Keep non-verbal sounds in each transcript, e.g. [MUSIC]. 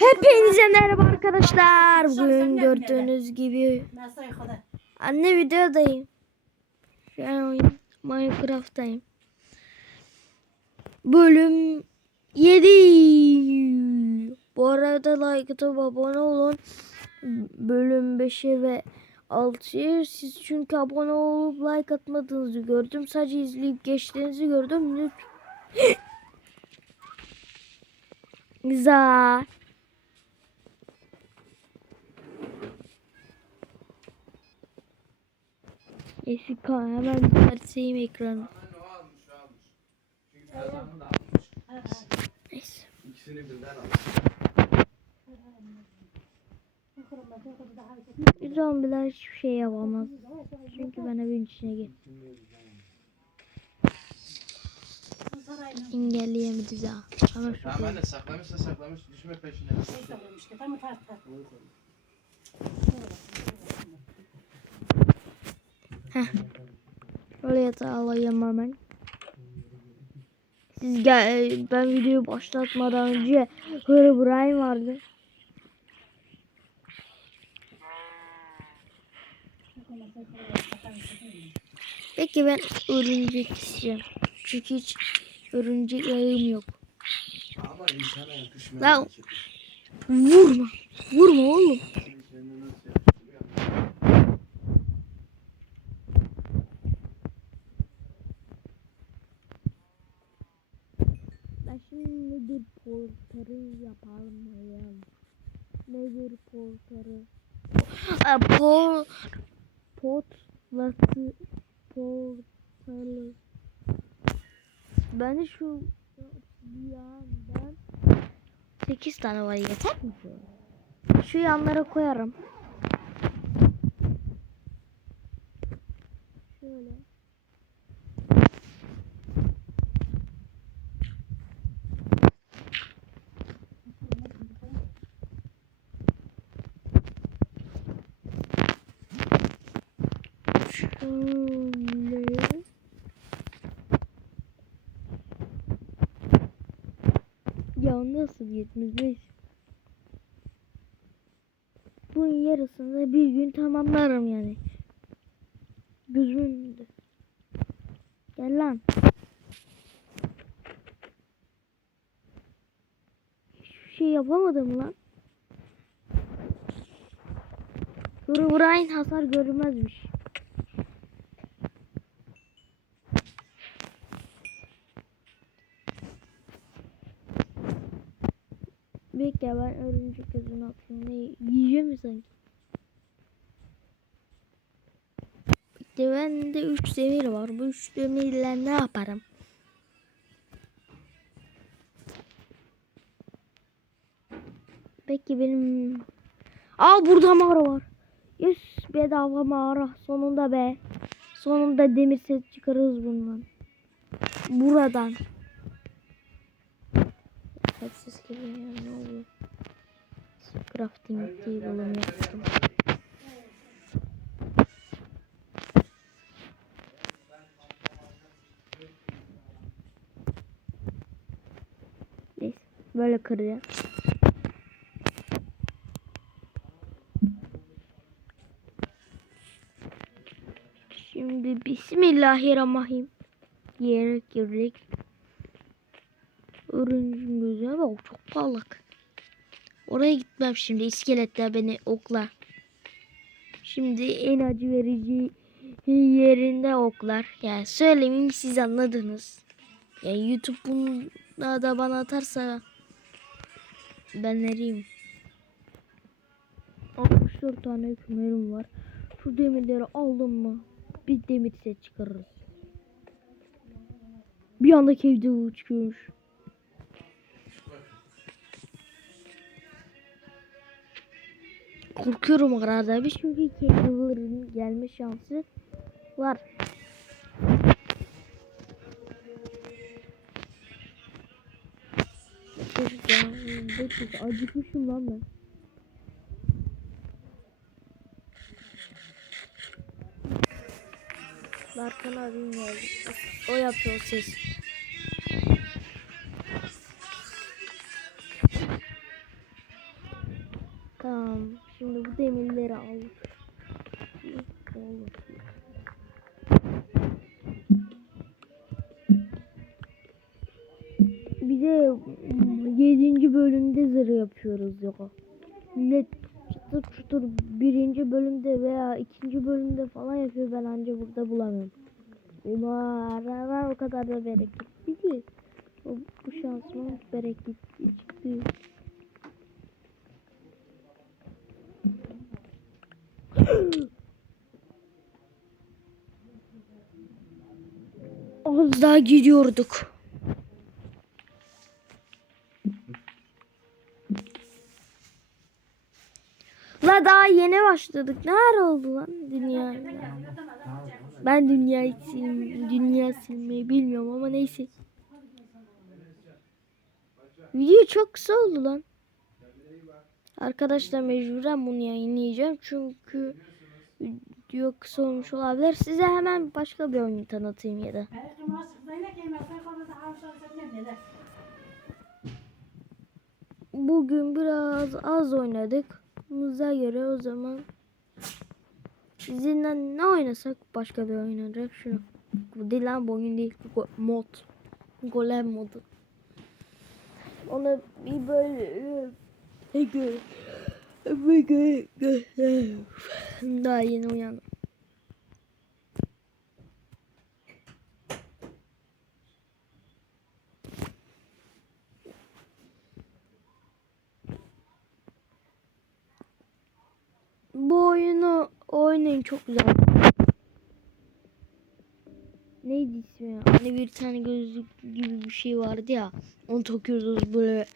Hepinize merhaba arkadaşlar. Bugün gördüğünüz gibi anne videodayım. Şu an oyun Minecraft'tayım. Bölüm 7. Bu arada like atıp abone olun. Bölüm 5'e ve 6'ya siz çünkü abone olup like atmadığınızı gördüm. Sadece izleyip geçtiğinizi gördüm. Lütfen. [GASPS] Güzel. Neyse ka- hemen düzelteyim ekranı. Neyse. İkisini birden al. Zombiler hiçbir şey yapamaz. Çünkü ben evin içine gir. Engelleyemedi daha. Ama şu Tamam saklamışsa saklamış düşme peşine. İşte tam tart tart. Şöyle yatağı alayım hemen. Siz gel, ben videoyu başlatmadan önce Herobrine vardı. Peki ben örümcek istiyorum. Çünkü hiç örümcek yayım yok. Ama insana yakışmıyor. Lan. Vurma. Vurma oğlum. Ben şimdi nedir portarı yapalım. Nedir portarı? Aa, por potlatı portalı. Ben de şu yandan 8 tane var yeter mi şu? Şu yanlara koyarım. Şöyle. Ya nasıl 75? Bunun yarısını bir gün tamamlarım yani. Gözümün. Gel lan. Hiçbir şey yapamadım lan. Herobrine hasar görmezmiş. Bekle ben örümcek gözünü atayım. Ne yiyeceğim mi sanki? Bekle bende 3 demir var. Bu 3 demirle ne yaparım? Peki benim... Aa burada mağara var. Yes bedava mağara. Sonunda be. Sonunda demir set çıkarırız bundan. Buradan. Ses geliyor ya ne oluyor? Crafting table'ımı yaptım. Neyse böyle kıracağım. Şimdi Bismillahirrahmanirrahim diyerek girdik. Örümcün gözüne bak çok parlak. Oraya gitmem şimdi iskeletler beni oklar. Şimdi en acı verici yerinde oklar. Yani söylemeyeyim siz anladınız. Yani YouTube bunu da bana atarsa ben nereyim? 64 tane kümerim var. Şu demirleri aldım mı bir demir set çıkarırız. Bir anda evde çıkıyormuş. Korkuyorum arada bir çünkü kedilerin gelme şansı var. Acıkmışım lan ben. Barkan abim geldi. O yaptı o ses. Demirleri al. Bir de 7. bölümde zırh yapıyoruz ya. Millet çıtır çıtır birinci bölümde veya ikinci bölümde falan yapıyor ben anca burada bulamıyorum. Umarım o kadar da bereketli değil. O, bu şansıma bereketli çıktı. Az daha gidiyorduk. La daha yeni başladık. Ne ara oldu lan dünya? Ben dünyayı sil dünya silmeyi bilmiyorum ama neyse. Video çok kısa oldu lan. Arkadaşlar mecburen bunu yayınlayacağım çünkü video kısa olmuş olabilir. Size hemen başka bir oyun tanıtayım ya da. Bugün biraz az oynadık. Muza göre o zaman sizinle ne oynasak başka bir oyun oynayacak şunu. Bu değil lan bu oyun değil. Mod. Golem modu. Onu bir böyle Ege. Ege. Daha yeni uyandım. Bu oyunu oynayın çok güzel. Neydi ismi ya? Hani bir tane gözlük gibi bir şey vardı ya. Onu takıyoruz böyle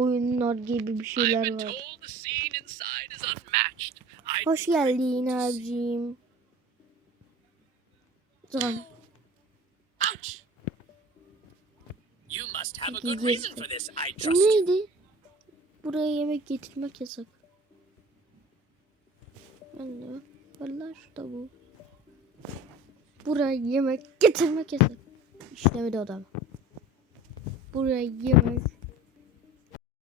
oyunlar gibi bir şeyler var. Hoş geldin abicim. I Bu neydi? Buraya yemek getirmek yasak. De Vallahi şu da bu. Buraya yemek getirmek yasak. İşlemedi odam. Buraya yemek